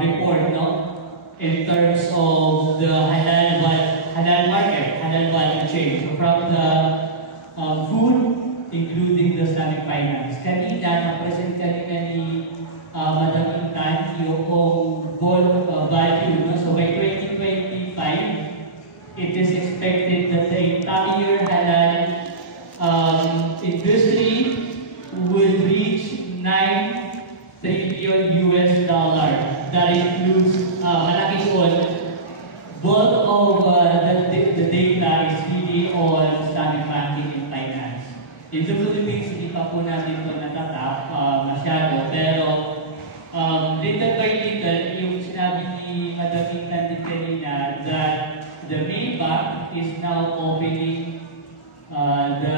report, no? In terms of the halal market, halal value chain. So from the food, including the Islamic finance. Kanina, na-present kanina ni Madam Intan yung bond value. No? So by 2025, it is expected that the entire halal industry will reach $9 trillion US. That includes, malaki yun, bulk of the data is really on Islamic banking and finance. In the Philippines, hindi pa po natin ito natatap masyado, pero little by little, yung sinabi ni Madam Intan din kanina that the main bank is now opening the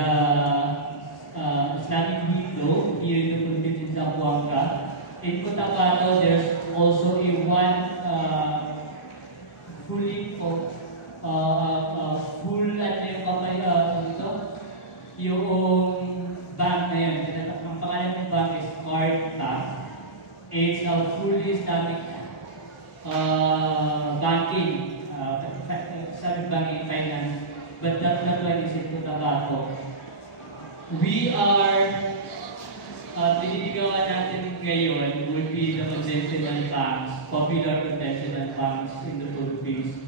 Islamic window here in the Philippines in Zamboanga. In Cotabato, there's also a full yung bank na yun. Ang pangalan ng bank is Marta. It's a fully Islamic banking, Islamic banking finance, but that one is in Cotabato. We are tinitigawan natin ngayon would be the conventional banks, popular conventional banks in the Philippines,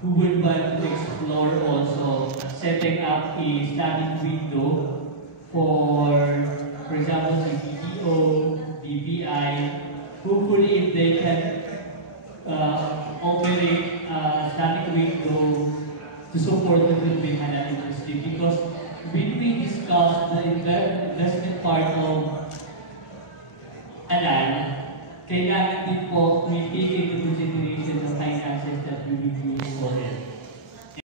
who would want to explore also setting up a Islamic window for example, sa BDO, BPI, hopefully if they can operate Islamic window to support the Philippine halal industry, because when we discuss the investment part of halal, kailangan din po may take into